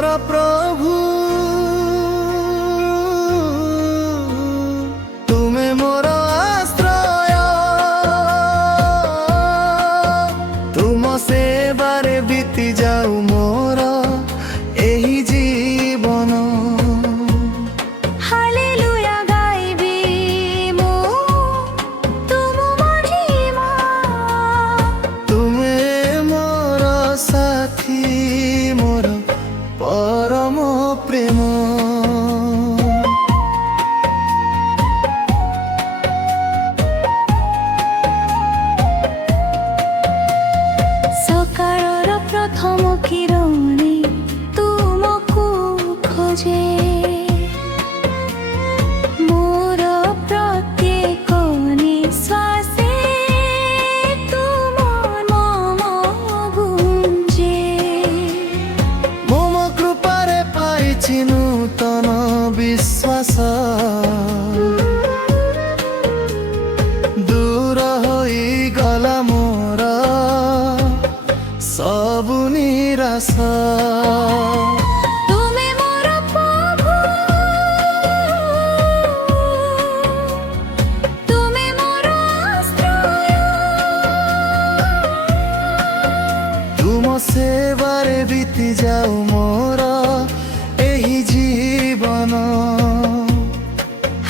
मोर प्रभु तुमे मोर आश्रय तुम सेवारे बीती जाऊ मोर एही जीवन। हालेलुया गाइबी मु तुम महिमा तुमे मोर साथी मोर परम प्रेम। सकाळर प्रथम किरणे तुमको खोजे मोर प्रत्येक निश्वासे तुम नाम गुंजे। मम कृपारे पाइछि नूतन विश्वास दूर होई गला मोर सबु निराश। तुमे मोर प्रभु तुमे मोर आश्रय तुम सेवारे बीती जाऊ मोर एही जीवन।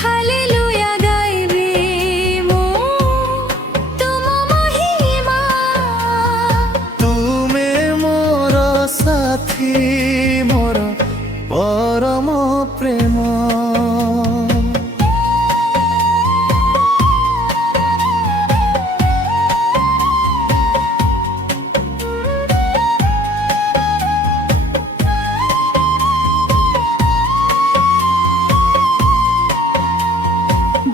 हालेलुया गाइबी मु तुम महिमा तुमे मोर साथी मोर परम प्रेम।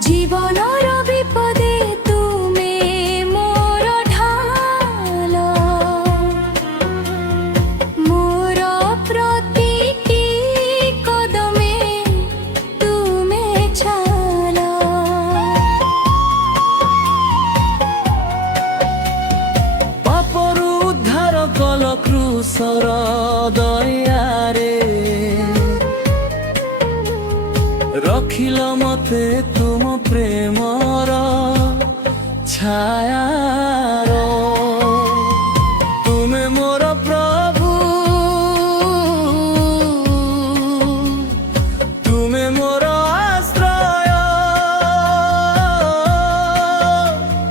जीवनर विपदे तुमे मोर ढाल मोर प्रतिटी कदमे तुमे चाल। पापरु उद्धार कल क्रूसर दयारे रखिल मते तुम प्रेमर छायार। तुमे मोर प्रभु तुमे मोर आश्रय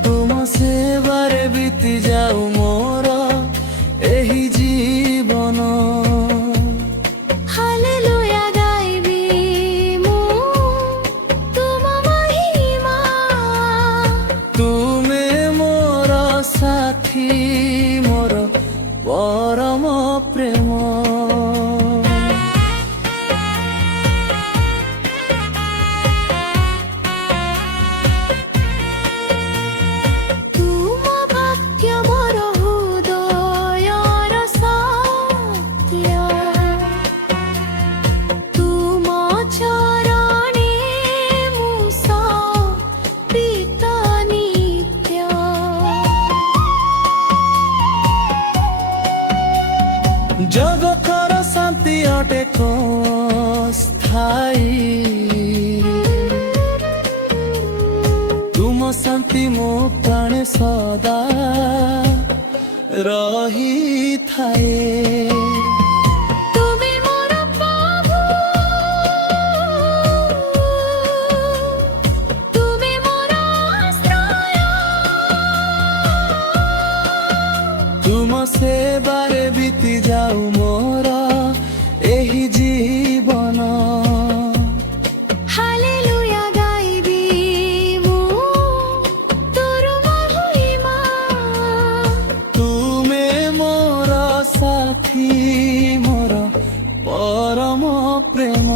तुम सेवारे बीती जाऊ मोर एही जीवन। हालेलुया गाइबी मु तुम महिमा तुमे मोर साथी मोर परम प्रेम। तुम भक्त्य मोर हृदयर सत्य तुम चरणे मु समर्पित नित्य। जगतर शान्ति अटे स्थायी तुम शान्ति मो प्राणे सदा रही थाए। तुमे मोर प्रभु तुमे मोर आश्रय तुम सेवारे बीती जाऊ मोर एही जीवन। हालेलुया गाइबी मु तोर महिमा तुमे मोर साथी मोर परम प्रेम।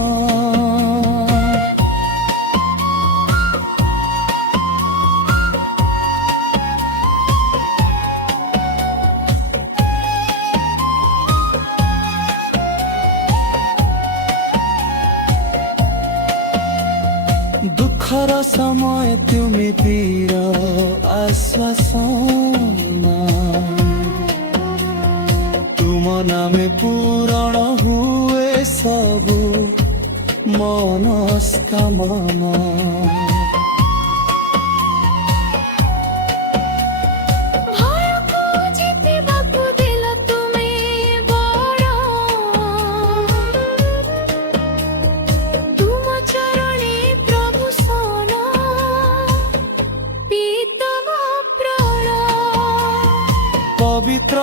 दुःखर समय तुमितिर आश्वासना तुम नामे पूरण हुए ସବୁ ମନସ୍କାମନା ଭୟକୁ ଜିତିବାକୁ ଦେଲ ତୁମେ ବଳ ତୁମ ଚରଣେ ପ୍ରଭୁ ଶରଣ ପିତମ ପ୍ରାଣ ପବିତ୍ର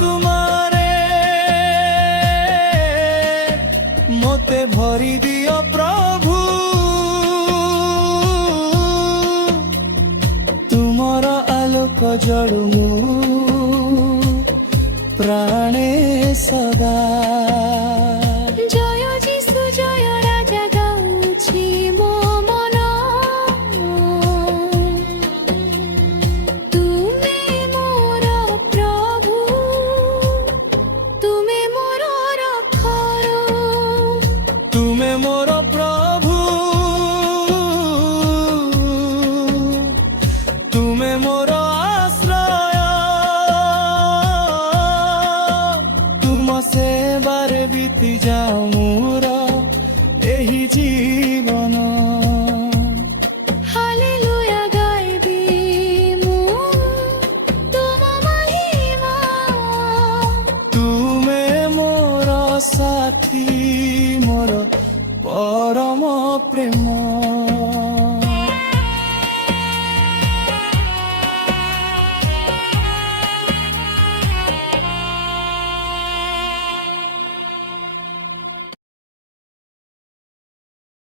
ତୁମାରେ ମୋତେ ଭରି ଦିଅ ପ୍ରଭୁ ତୁମର ଆଲୋକ ଜଳୁ ମୁଁ ପ୍ରାଣେ ସଦା জয় যিশু জয় রাজা গাউছি মো মন তুমে মোর প্রভু তুমে মোর রক্ষর ତୁମେ ମୋର ପ୍ରଭୁ ତୁମେ ମୋର ଆଶ୍ରୟ ତୁମ ସେବାରେ ବିତି ଯାଉ ମୋର ଏହି ଜୀବନ হালেলুয়া গাইবি মু তুম মহিমা ତୁମେ ମୋର ସାଥୀ ମୋର ପରମ ପ୍ରେମ